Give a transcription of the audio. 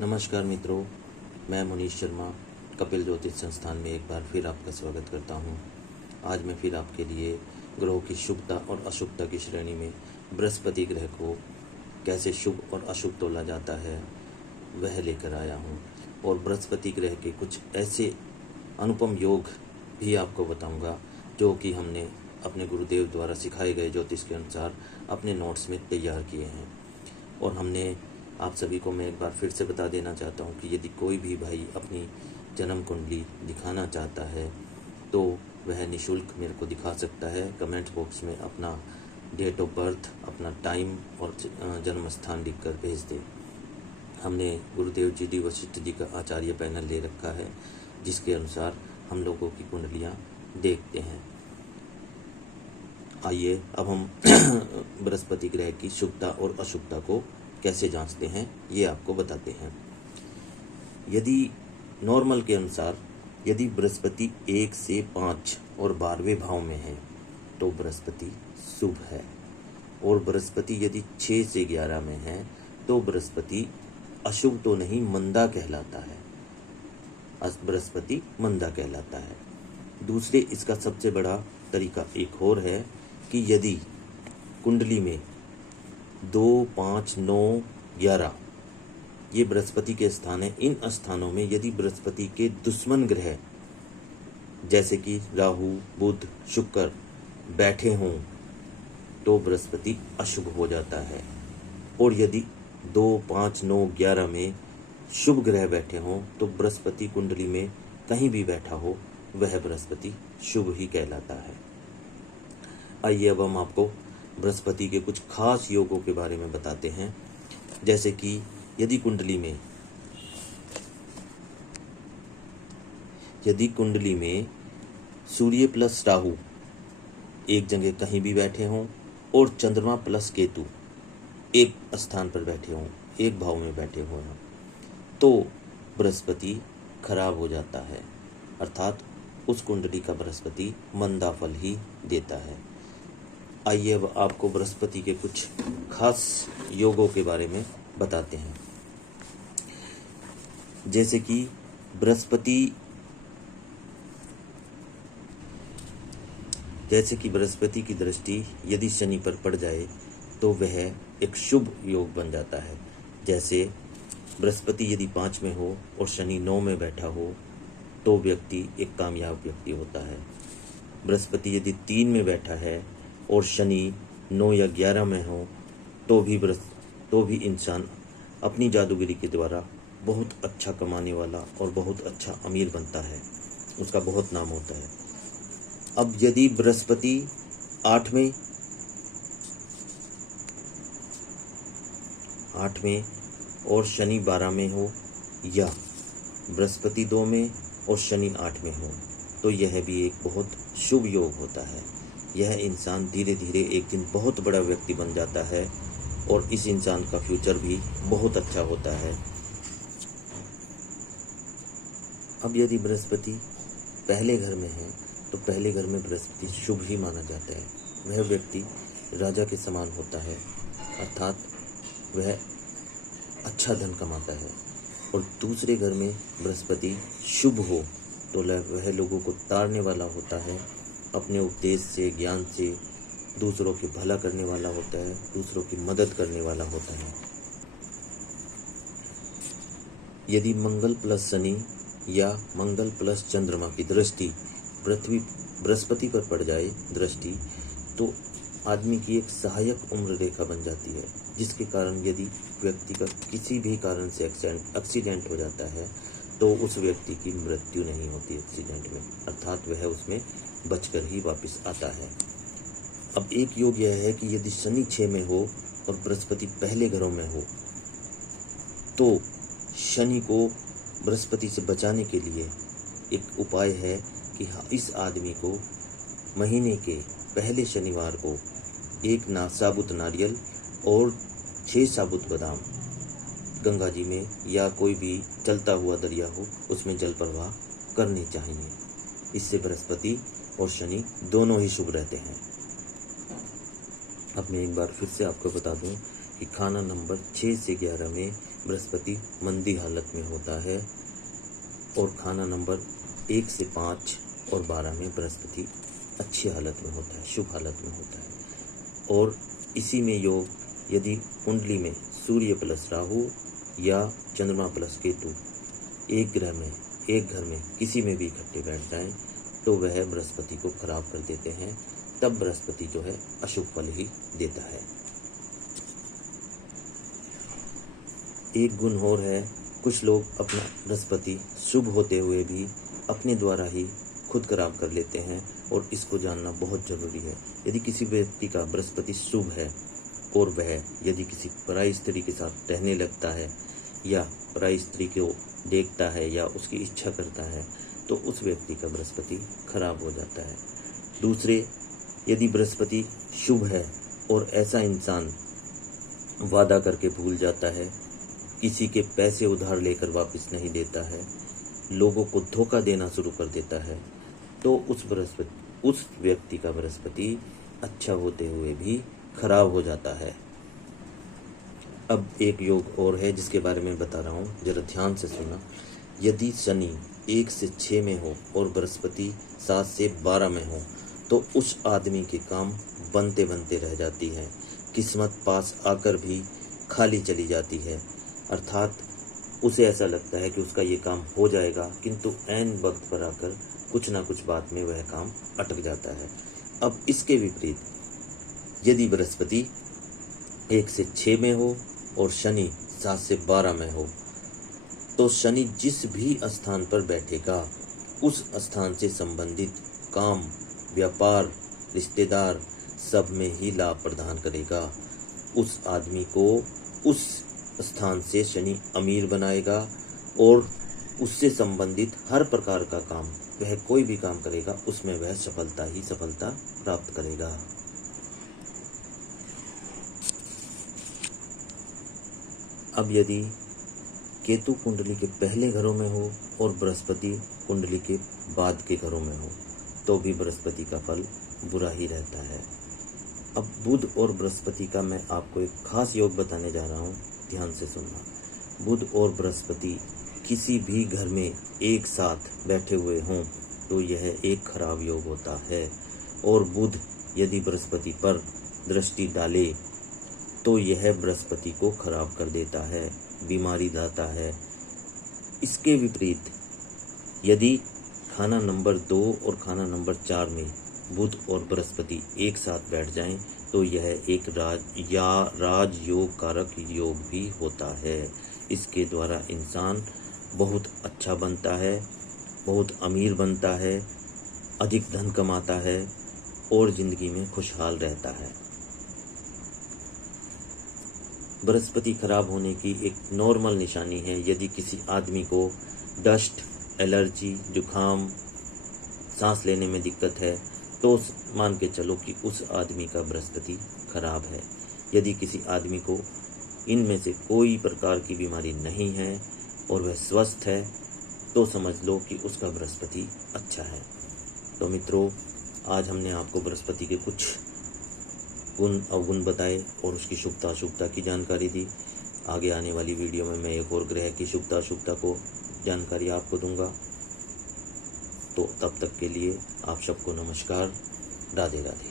नमस्कार मित्रों, मैं मुनीश शर्मा कपिल ज्योतिष संस्थान में एक बार फिर आपका स्वागत करता हूं। आज मैं फिर आपके लिए ग्रहों की शुभता और अशुभता की श्रेणी में बृहस्पति ग्रह को कैसे शुभ और अशुभ तोला जाता है वह लेकर आया हूं। और बृहस्पति ग्रह के कुछ ऐसे अनुपम योग भी आपको बताऊंगा जो कि हमने अपने गुरुदेव द्वारा सिखाए गए ज्योतिष के अनुसार अपने नोट्स में तैयार किए हैं। और हमने आप सभी को मैं एक बार फिर से बता देना चाहता हूँ कि यदि कोई भी भाई अपनी जन्म कुंडली दिखाना चाहता है तो वह निःशुल्क मेरे को दिखा सकता है। कमेंट बॉक्स में अपना डेट ऑफ बर्थ, अपना टाइम और जन्म स्थान लिखकर भेज दे। हमने गुरुदेव जी डी वशिष्ठ जी का आचार्य पैनल ले रखा है जिसके अनुसार हम लोगों की कुंडलियाँ देखते हैं। आइए अब हम बृहस्पति ग्रह की शुभता और अशुभता को कैसे जांचते हैं ये आपको बताते हैं। यदि नॉर्मल के अनुसार यदि बृहस्पति 1 से 5 और 12वें भाव में है तो बृहस्पति शुभ है। और बृहस्पति यदि 6 से 11 में है तो बृहस्पति अशुभ तो नहीं, मंदा कहलाता है। बृहस्पति मंदा कहलाता है। दूसरे इसका सबसे बड़ा तरीका एक और है कि यदि कुंडली में 2, 5, 9, 11 ये बृहस्पति के स्थान है, इन स्थानों में यदि बृहस्पति के दुश्मन ग्रह जैसे कि राहु, बुध, शुक्र बैठे हों तो बृहस्पति अशुभ हो जाता है। और यदि 2, 5, 9, 11 में शुभ ग्रह बैठे हों तो बृहस्पति कुंडली में कहीं भी बैठा हो वह बृहस्पति शुभ ही कहलाता है। आइए अब हम आपको बृहस्पति के कुछ खास योगों के बारे में बताते हैं। जैसे कि यदि कुंडली में सूर्य प्लस राहु एक जगह कहीं भी बैठे हों और चंद्रमा प्लस केतु एक स्थान पर बैठे हों, एक भाव में बैठे हुए हों तो बृहस्पति खराब हो जाता है, अर्थात उस कुंडली का बृहस्पति मंदा फल ही देता है। आइए अब आपको बृहस्पति के कुछ खास योगों के बारे में बताते हैं। जैसे कि बृहस्पति की दृष्टि यदि शनि पर पड़ जाए तो वह एक शुभ योग बन जाता है। जैसे बृहस्पति यदि 5 में हो और शनि 9 में बैठा हो तो व्यक्ति एक कामयाब व्यक्ति होता है। बृहस्पति यदि 3 में बैठा है और शनि 9 या 11 में हो तो भी इंसान अपनी जादूगिरी के द्वारा बहुत अच्छा कमाने वाला और बहुत अच्छा अमीर बनता है, उसका बहुत नाम होता है। अब यदि बृहस्पति 8 में और शनि 12 में हो या बृहस्पति 2 में और शनि 8 में हो तो यह भी एक बहुत शुभ योग होता है। यह इंसान धीरे धीरे एक दिन बहुत बड़ा व्यक्ति बन जाता है और इस इंसान का फ्यूचर भी बहुत अच्छा होता है। अब यदि बृहस्पति पहले घर में है तो पहले घर में बृहस्पति शुभ ही माना जाता है। वह व्यक्ति राजा के समान होता है, अर्थात वह अच्छा धन कमाता है। और दूसरे घर में बृहस्पति शुभ हो तो वह लोगों को तारने वाला होता है, अपने उपदेश से, ज्ञान से दूसरों के भला करने वाला होता है, दूसरों की मदद करने वाला होता है। यदि मंगल प्लस शनि या मंगल प्लस चंद्रमा की दृष्टि बृहस्पति पर पड़ जाए दृष्टि तो आदमी की एक सहायक उम्र रेखा बन जाती है, जिसके कारण यदि व्यक्ति का किसी भी कारण से एक्सीडेंट हो जाता है तो उस व्यक्ति की मृत्यु नहीं होती एक्सीडेंट में, अर्थात वह उसमें बचकर ही वापस आता है। अब एक योग यह है कि यदि शनि 6 में हो और बृहस्पति पहले घरों में हो तो शनि को बृहस्पति से बचाने के लिए एक उपाय है कि इस आदमी को महीने के पहले शनिवार को एक साबुत नारियल और 6 साबुत बादाम गंगा जी में या कोई भी चलता हुआ दरिया हो उसमें जल प्रवाह करने चाहिए। इससे बृहस्पति और शनि दोनों ही शुभ रहते हैं। अब मैं एक बार फिर से आपको बता दूं कि खाना नंबर 6 से 11 में बृहस्पति मंदी हालत में होता है और खाना नंबर 1 से 5 और 12 में बृहस्पति अच्छी हालत में होता है, शुभ हालत में होता है। और इसी में योग यदि कुंडली में सूर्य प्लस राहु या चंद्रमा प्लस केतु एक ग्रह में, एक घर में किसी में भी इकट्ठे बैठ जाएं तो वह बृहस्पति को खराब कर देते हैं। तब बृहस्पति जो है अशुभ फल ही देता है। एक गुण और है, कुछ लोग अपना बृहस्पति शुभ होते हुए भी अपने द्वारा ही खुद खराब कर लेते हैं और इसको जानना बहुत जरूरी है। यदि किसी व्यक्ति का बृहस्पति शुभ है और वह यदि किसी पराई स्त्री के साथ रहने लगता है या पराई स्त्री को देखता है या उसकी इच्छा करता है तो उस व्यक्ति का बृहस्पति खराब हो जाता है। दूसरे, यदि बृहस्पति शुभ है और ऐसा इंसान वादा करके भूल जाता है, किसी के पैसे उधार लेकर वापस नहीं देता है, लोगों को धोखा देना शुरू कर देता है, तो उस व्यक्ति का बृहस्पति अच्छा होते हुए भी खराब हो जाता है। अब एक योग और है जिसके बारे में बता रहा हूँ, जरा ध्यान से सुनना। यदि शनि 1 से 6 में हो और बृहस्पति 7 से 12 में हो तो उस आदमी के काम बनते बनते रह जाती है, किस्मत पास आकर भी खाली चली जाती है। अर्थात उसे ऐसा लगता है कि उसका ये काम हो जाएगा, किंतु ऐन वक्त पर आकर कुछ ना कुछ बात में वह काम अटक जाता है। अब इसके विपरीत यदि बृहस्पति 1 से 6 में हो और शनि 7 से 12 में हो तो शनि जिस भी स्थान पर बैठेगा उस स्थान से संबंधित काम, व्यापार, रिश्तेदार सब में ही लाभ प्रदान करेगा। उस आदमी को उस स्थान से शनि अमीर बनाएगा और उससे संबंधित हर प्रकार का काम, वह कोई भी काम करेगा उसमें वह सफलता ही सफलता प्राप्त करेगा। अब यदि केतु कुंडली के पहले घरों में हो और बृहस्पति कुंडली के बाद के घरों में हो तो भी बृहस्पति का फल बुरा ही रहता है। अब बुध और बृहस्पति का मैं आपको एक खास योग बताने जा रहा हूँ, ध्यान से सुनना। बुध और बृहस्पति किसी भी घर में एक साथ बैठे हुए हों तो यह एक खराब योग होता है। और बुध यदि बृहस्पति पर दृष्टि डाले तो यह बृहस्पति को खराब कर देता है, बीमारी लाता है। इसके विपरीत यदि खाना नंबर 2 और खाना नंबर 4 में बुध और बृहस्पति एक साथ बैठ जाएं तो यह एक राजयोग कारक योग भी होता है। इसके द्वारा इंसान बहुत अच्छा बनता है, बहुत अमीर बनता है, अधिक धन कमाता है और जिंदगी में खुशहाल रहता है। बृहस्पति खराब होने की एक नॉर्मल निशानी है, यदि किसी आदमी को डस्ट, एलर्जी, जुखाम, सांस लेने में दिक्कत है तो मान के चलो कि उस आदमी का बृहस्पति खराब है। यदि किसी आदमी को इनमें से कोई प्रकार की बीमारी नहीं है और वह स्वस्थ है तो समझ लो कि उसका बृहस्पति अच्छा है। तो मित्रों, आज हमने आपको बृहस्पति के कुछ गुण अवगुण बताए और उसकी शुभता अशुभता की जानकारी दी। आगे आने वाली वीडियो में मैं एक और ग्रह की शुभता अशुभता को जानकारी आपको दूंगा। तो तब तक के लिए आप सबको नमस्कार, राधे राधे।